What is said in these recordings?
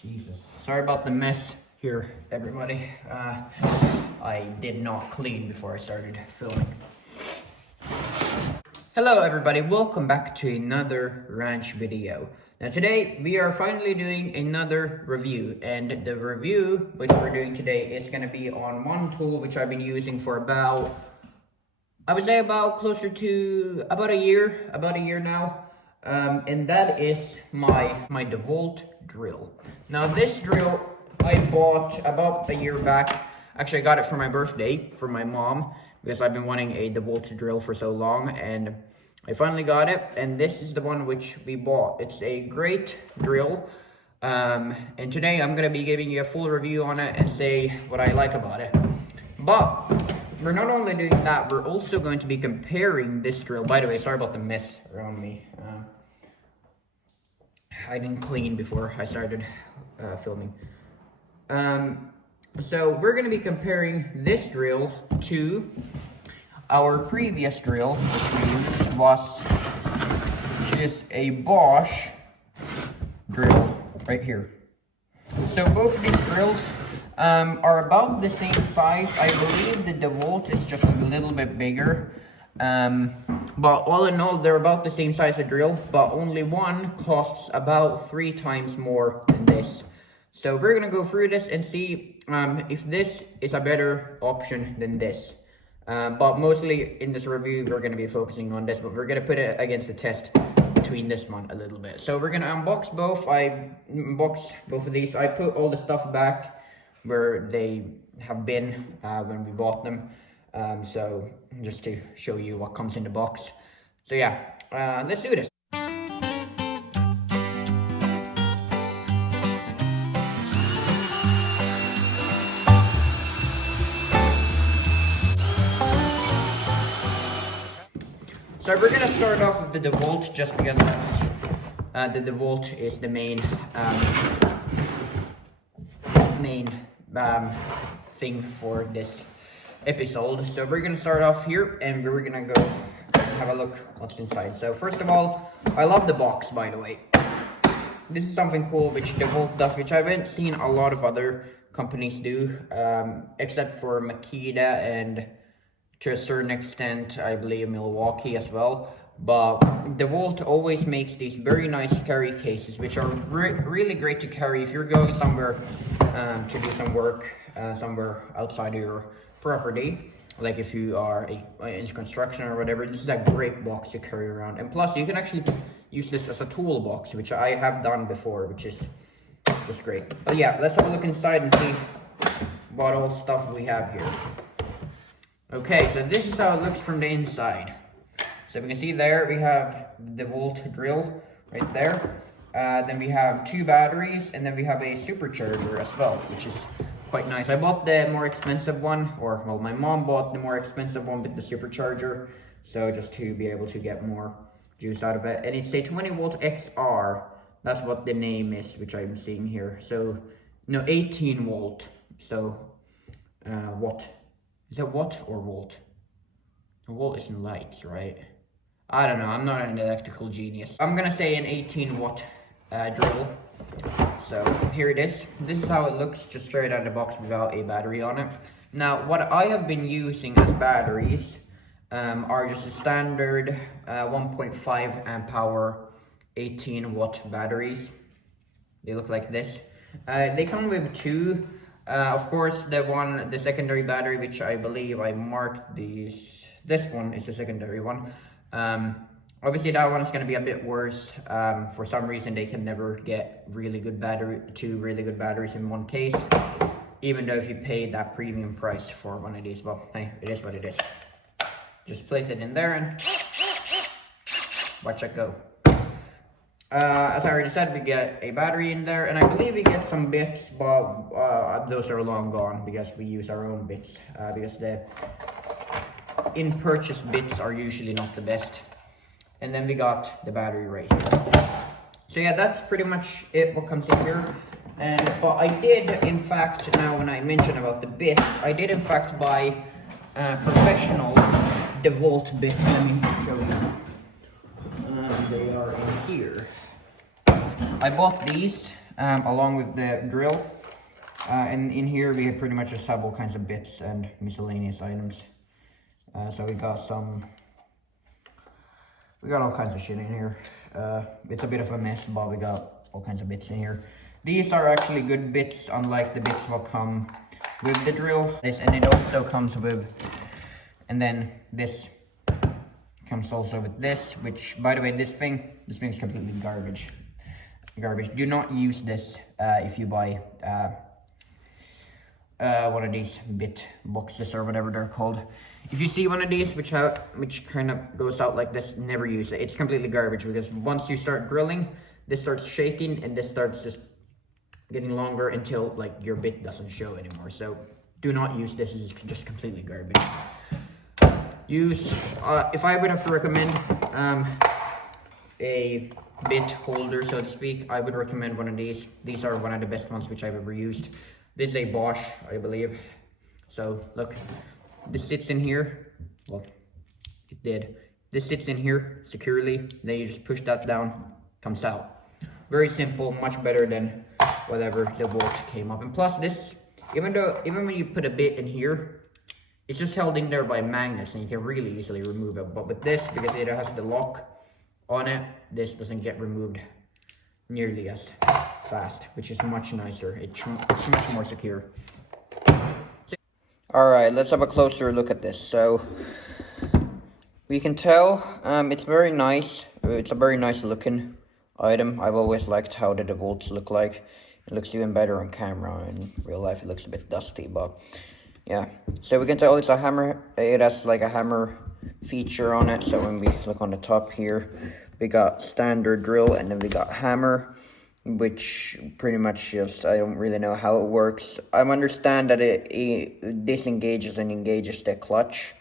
Jesus. Sorry about the mess here, everybody. I did not clean before I started filming. Hello everybody, welcome back to another ranch video. Now today we are finally doing another review, and the review which we're doing today is going to be on one tool which I've been using for about, I would say about closer to about a year now. And that is my Dewalt drill. Now this drill I bought about a year back. Actually, I got it for my birthday from my mom because I've been wanting a Dewalt drill for so long, and I finally got it. And this is the one which we bought. It's a great drill. And today I'm gonna be giving you a full review on it and say what I like about it. But we're not only doing that, we're also going to be comparing this drill. By the way, sorry about the mess around me. I didn't clean before I started filming. So we're going to be comparing this drill to our previous drill, which is a Bosch drill right here. So both of these drills are about the same size. I believe the Dewalt is just a little bit bigger. But all in all, they're about the same size of drill, but only one costs about 3 times more than this. So we're gonna go through this and see if this is a better option than this. But mostly in this review, we're gonna be focusing on this, but we're gonna put it against the test between this one a little bit. So we're gonna unbox both. I unboxed both of these. I put all the stuff back where they have been when we bought them. So just to show you what comes in the box. So yeah, let's do this. So we're gonna start off with the Dewalt, just because the Dewalt is the main thing for this episode. So we're gonna start off here and we're gonna go have a look what's inside. So first of all, I love the box, by the way. This is something cool which Dewalt does, which I haven't seen a lot of other companies do, except for Makita and to a certain extent I believe Milwaukee as well. But Dewalt always makes these very nice carry cases, which are really great to carry if you're going somewhere to do some work somewhere outside of your property, like if you are in construction or whatever. This is a great box to carry around, and plus you can actually use this as a toolbox, which I have done before, which is just great. But yeah, let's have a look inside and see what all stuff we have here. Okay, so this is how it looks from the inside. So we can see there we have the Dewalt drill right there. Then we have 2 batteries, and then we have a supercharger as well, which is quite nice. I bought the more expensive one, or well, my mom bought the more expensive one with the supercharger, so just to be able to get more juice out of it. And it's a 20 volt XR. That's what the name is, which I'm seeing here. So no, 18 volt. So watt. Is that watt or volt? A volt is in lights, right? I don't know, I'm not an electrical genius. I'm gonna say an 18 watt drill. So here it is. This is how it looks just straight out of the box without a battery on it. Now what I have been using as batteries are just a standard 1.5 amp hour 18 watt batteries. They look like this. They come with 2. Of course, the secondary battery, which I believe I marked this one is the secondary one. Obviously that one is going to be a bit worse. For some reason they can never get two really good batteries in one case, even though if you pay that premium price for one of these. Well, hey, it is what it is. Just place it in there and watch it go. As I already said, we get a battery in there, and I believe we get some bits, but those are long gone because we use our own bits, because the in-purchase bits are usually not the best. And then we got the battery right here. So yeah, that's pretty much it what comes in here. But I did, in fact, now when I mention about the bits, I did in fact buy professional Dewalt bits. Let me show you. They are in here. I bought these along with the drill. And in here we pretty much just have all kinds of bits and miscellaneous items. So we got all kinds of shit in here. It's a bit of a mess, but we got all kinds of bits in here. These are actually good bits, unlike the bits will come with the drill. And it also comes with, and then this comes also with this, which, by the way, this thing's completely garbage. Do not use this if you buy one of these bit boxes or whatever they're called. If you see one of these which kind of goes out like this, never use it. It's completely garbage, because once you start drilling, this starts shaking and this starts just getting longer until like your bit doesn't show anymore. So do not use this. It's just completely garbage. Use if I would have to recommend a bit holder, so to speak, I would recommend one of these. These are one of the best ones which I've ever used. This is a Bosch, I believe. So look, this sits in here. Well, it did. This sits in here securely. Then you just push that down, comes out. Very simple, much better than whatever Dewalt came up. And plus this, even when you put a bit in here, it's just held in there by magnets and you can really easily remove it. But with this, because it has the lock on it, this doesn't get removed nearly as fast, which is much nicer. It's much more secure. Alright, let's have a closer look at this. So we can tell it's very nice. It's a very nice looking item. I've always liked how the Dewalts look like. It looks even better on camera. In real life it looks a bit dusty, but yeah. So we can tell it's a hammer. It has like a hammer feature on it. So when we look on the top here, we got standard drill and then we got hammer, which pretty much just, I don't really know how it works. I understand that it disengages and engages the clutch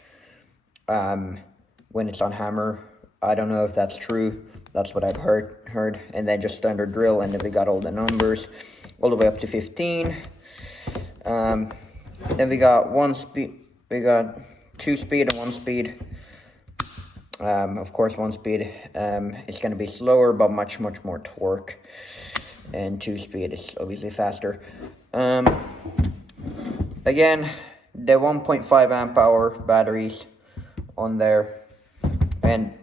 when it's on hammer. I don't know if that's true. That's what I've heard. And then just standard drill, and then we got all the numbers all the way up to 15. Then we got one speed. We got 2 speed and 1 speed. Of course, 1 speed is going to be slower, but much more torque. And 2 speed is obviously faster. Again, the 1.5 amp hour batteries on there, and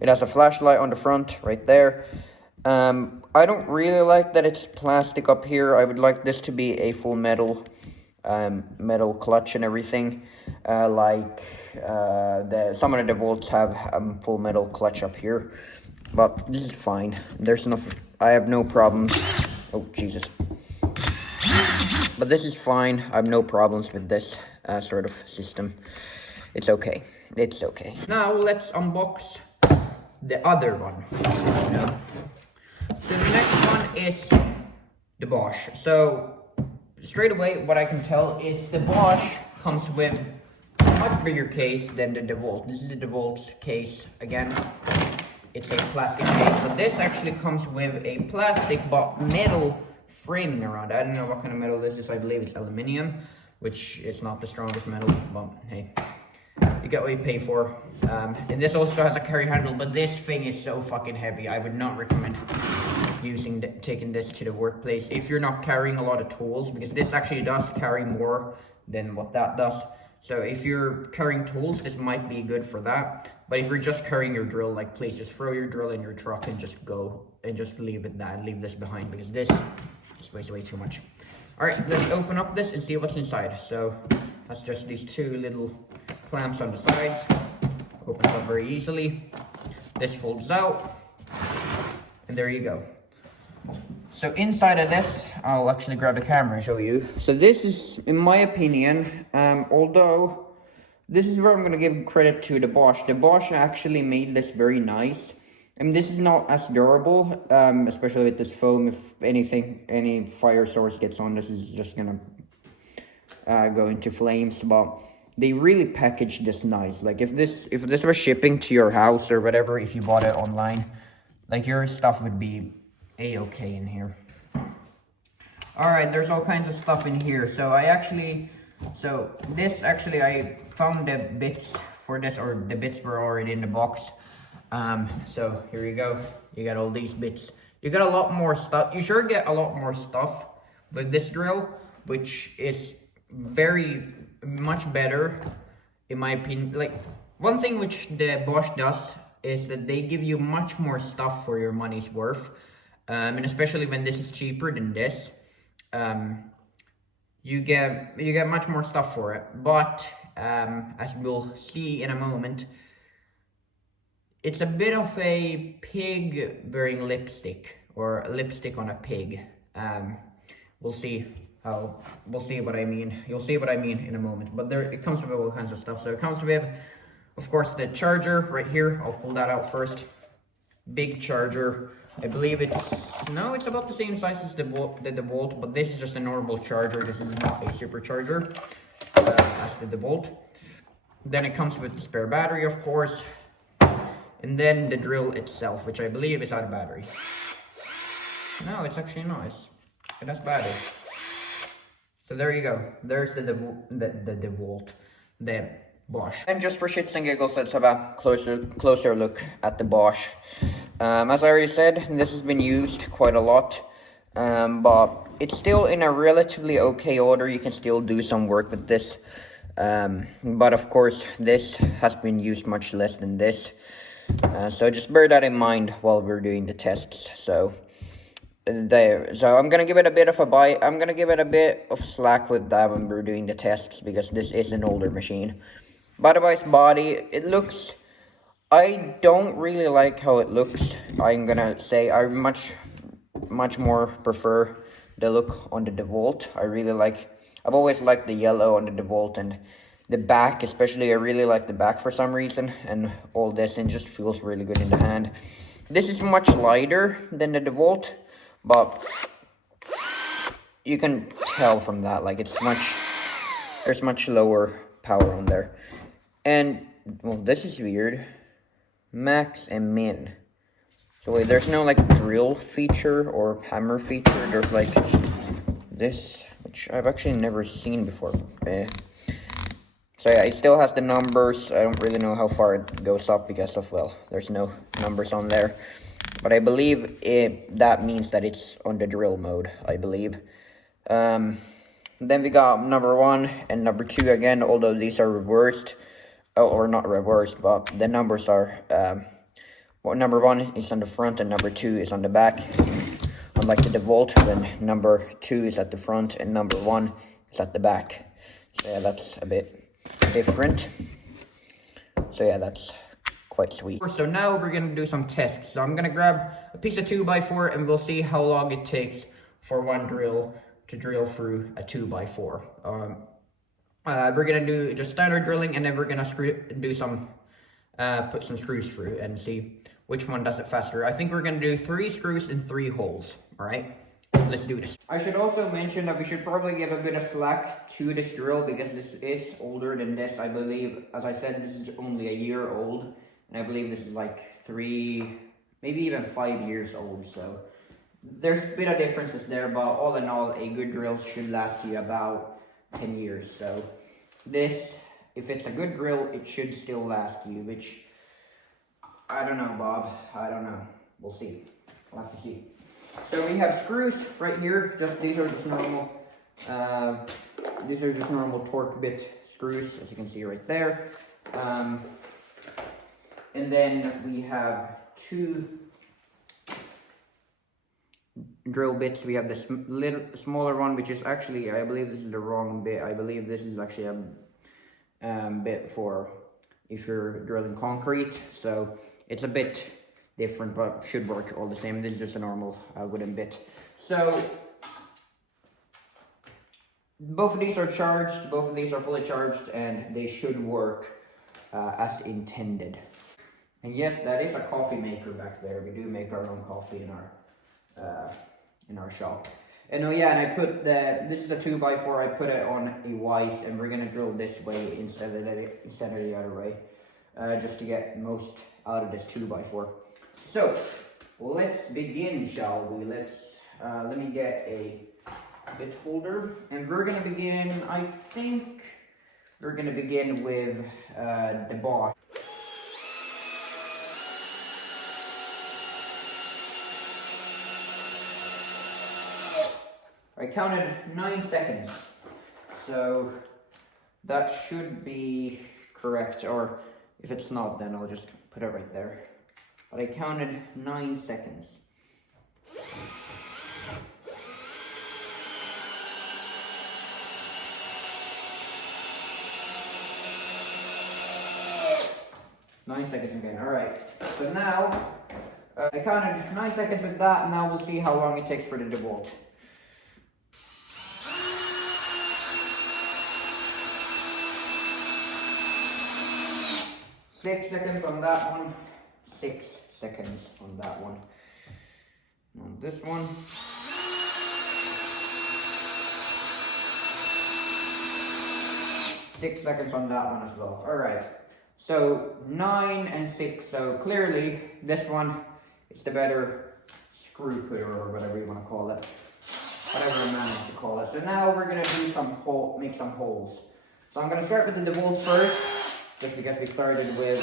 it has a flashlight on the front right there. I don't really like that it's plastic up here. I would like this to be a full metal clutch and everything. Like some of the Dewalts have full metal clutch up here, but this is fine. I have no problems. Oh Jesus! But this is fine. I have no problems with this sort of system. It's okay. It's okay. Now let's unbox the other one. So the next one is the Bosch. So straight away, what I can tell is the Bosch comes with a much bigger case than the Dewalt. This is the Dewalt's case again. It's a plastic case, but this actually comes with a plastic but metal framing around it. I don't know what kind of metal this is. I believe it's aluminum, which is not the strongest metal, but hey, you get what you pay for. And this also has a carry handle, but this thing is so fucking heavy. I would not recommend taking this to the workplace if you're not carrying a lot of tools, because this actually does carry more than what that does. So if you're carrying tools, this might be good for that. But if you're just carrying your drill, like, please just throw your drill in your truck and just go and just leave this behind, because this weighs way too much. All right, let's open up this and see what's inside. So that's just these 2 little clamps on the sides. Opens up very easily. This folds out, and there you go. So inside of this, I'll actually grab the camera and show you. So this is, in my opinion, although this is where I'm going to give credit to the Bosch. The Bosch actually made this very nice. And this is not as durable, especially with this foam. If any fire source gets on, this is just going to go into flames. But they really packaged this nice. Like if this were shipping to your house or whatever, if you bought it online, like your stuff would be a-okay in here. Alright, there's all kinds of stuff in here. So I found the bits for this, or the bits were already in the box. So here you go. You got all these bits. You get a lot more stuff. You sure get a lot more stuff with this drill, which is very much better in my opinion. Like, one thing which the Bosch does is that they give you much more stuff for your money's worth, and especially when this is cheaper than this, you get much more stuff for it. But as we'll see in a moment, it's a bit of a pig wearing lipstick, or lipstick on a pig. We'll see what I mean. You'll see what I mean in a moment. But it comes with all kinds of stuff. So it comes with, of course, the charger right here. I'll pull that out first. Big charger. I believe it's about the same size as the Dewalt, but this is just a normal charger. This is not a supercharger as the Dewalt. Then it comes with the spare battery, of course, and then the drill itself, which I believe is out of battery. No, it's actually nice. It has battery. So there you go. There's the Dewalt, the Bosch. And just for shits and giggles, let's have a closer look at the Bosch. As I already said, this has been used quite a lot, but it's still in a relatively okay order. You can still do some work with this, but of course this has been used much less than this, so just bear that in mind while we're doing the tests. So I'm gonna give it a bit of I'm gonna give it a bit of slack with that when we're doing the tests, because this is an older machine. But otherwise, body, it looks, I don't really like how it looks. I'm gonna say I much more prefer the look on the Dewalt. I've always liked the yellow on the Dewalt, and the back especially. I really like the back for some reason, and all this, and just feels really good in the hand. This is much lighter than the Dewalt, but you can tell from that, like, there's much lower power on there. And, well, this is weird. Max and min. So wait, there's no, like, drill feature or hammer feature. There's, like, this, which I've actually never seen before. So yeah, it still has the numbers. I don't really know how far it goes up because of, well, there's no numbers on there. But I believe that means that it's on the drill mode, I believe. Then we got number 1 and number 2 again, although these are reversed. Or not reversed, but the numbers are, number 1 is on the front and number 2 is on the back. Unlike the Dewalt, when number 2 is at the front and number 1 is at the back. So yeah, that's a bit different. So yeah, that's quite sweet. So now we're gonna do some tests. So I'm gonna grab a piece of 2x4 and we'll see how long it takes for one drill to drill through a 2x4. We're gonna do just standard drilling, and then we're gonna put some screws through and see which one does it faster. I think we're gonna do 3 screws in 3 holes. All right, let's do this. I should also mention that we should probably give a bit of slack to this drill, because this is older than this. I believe, as I said, this is only a year old, and I believe this is like 3, maybe even 5 years old. So there's a bit of differences there, but all in all, a good drill should last you about 10 years. So this, if it's a good drill, it should still last you, which, I don't know, Bob. I don't know. We'll see. We'll have to see. So we have screws right here. These are just normal torque bit screws, as you can see right there. And then we have 2 drill bits. We have this little smaller one, which is actually, I believe this is the wrong bit. I believe this is actually a bit for if you're drilling concrete. So it's a bit different, but should work all the same. This is just a normal wooden bit. So both of these are charged. Both of these are fully charged, and they should work as intended. And yes, that is a coffee maker back there. We do make our own coffee in our shop. And oh yeah, and I put this is a 2x4. I put it on a Weiss, and we're gonna drill this way instead of the other way, just to get most out of this 2x4. So let's begin, shall we? Let me get a bit holder, and we're gonna begin. I think we're gonna begin with the Bosch. I counted 9 seconds. So that should be correct, or if it's not, then I'll just put it right there. But I counted 9 seconds. Nine seconds again. Alright. So now I counted 9 seconds with that. Now we'll see how long it takes for the Dewalt. 6 seconds on that one. 6 seconds on that one. On this one. 6 seconds on that one as well. Alright. So 9 and 6. So clearly this one is the better screw putter, or whatever you want to call it. Whatever I managed to call it. So now we're gonna do make some holes. So I'm gonna start with the Dewalt first, just because we started with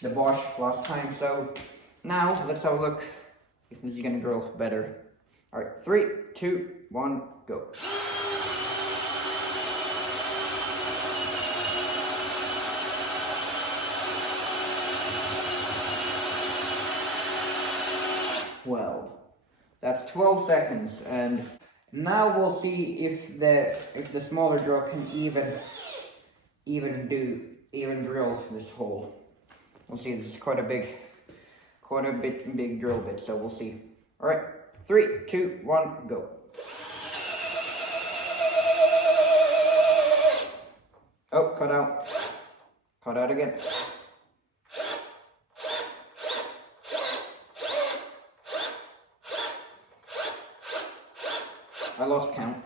the Bosch last time. So now let's have a look if this is gonna drill better. Alright, 3, 2, 1, go. Well, that's 12 seconds, and now we'll see if the smaller drill can even drill this hole. We'll see. This is quite a big drill bit, so we'll see. All right, 3, 2, 1, go. Oh, cut out. Cut out again. I lost count.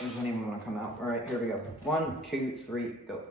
This doesn't even want to come out. All right, here we go. 1, 2, 3, go.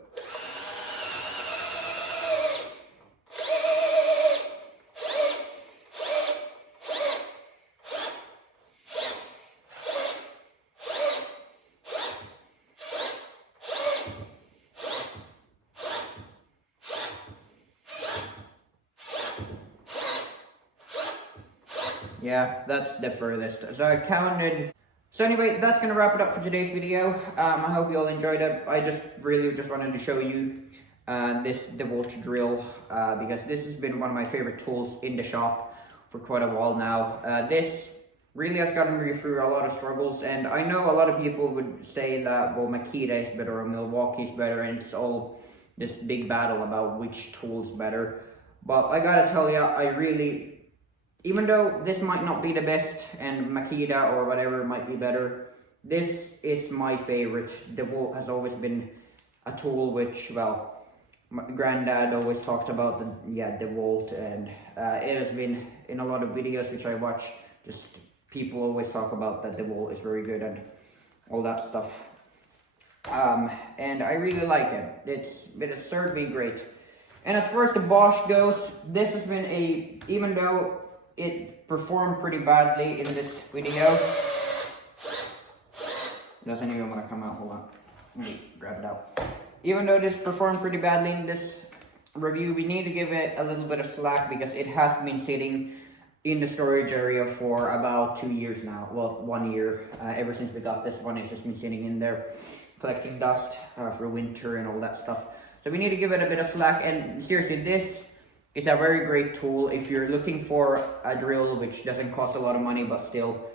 Yeah, that's the furthest. So I counted. So anyway, that's gonna wrap it up for today's video. I hope you all enjoyed it. I just really wanted to show you this Dewalt drill because this has been one of my favorite tools in the shop for quite a while now. This really has gotten me through a lot of struggles, and I know a lot of people would say that, well, Makita is better or Milwaukee is better, and it's all this big battle about which tool's better. But I gotta tell you, I really, even though this might not be the best and Makita or whatever might be better, this is my favorite. Dewalt has always been a tool which, well, my granddad always talked about Dewalt, and it has been in a lot of videos which I watch, just people always talk about that Dewalt is very good and all that stuff. And I really like it. It has served me great. And as far as the Bosch goes, this has been even though it performed pretty badly in this video. It doesn't even want to come out. Hold on. Let me grab it out. Even though this performed pretty badly in this review, we need to give it a little bit of slack because it has been sitting in the storage area for about 2 years now. Well, 1 year. Ever since we got this one, it's just been sitting in there collecting dust for winter and all that stuff. So we need to give it a bit of slack, and seriously, this is a very great tool if you're looking for a drill which doesn't cost a lot of money but still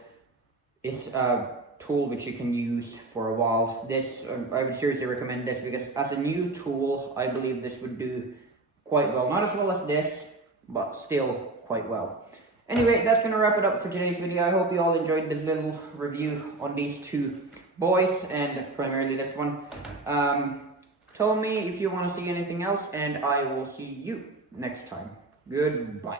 is a tool which you can use for a while. This, I would seriously recommend this because as a new tool, I believe this would do quite well. Not as well as this, but still quite well. Anyway, that's going to wrap it up for today's video. I hope you all enjoyed this little review on these two boys, and primarily this one. Tell me if you want to see anything else, and I will see you next time. Goodbye.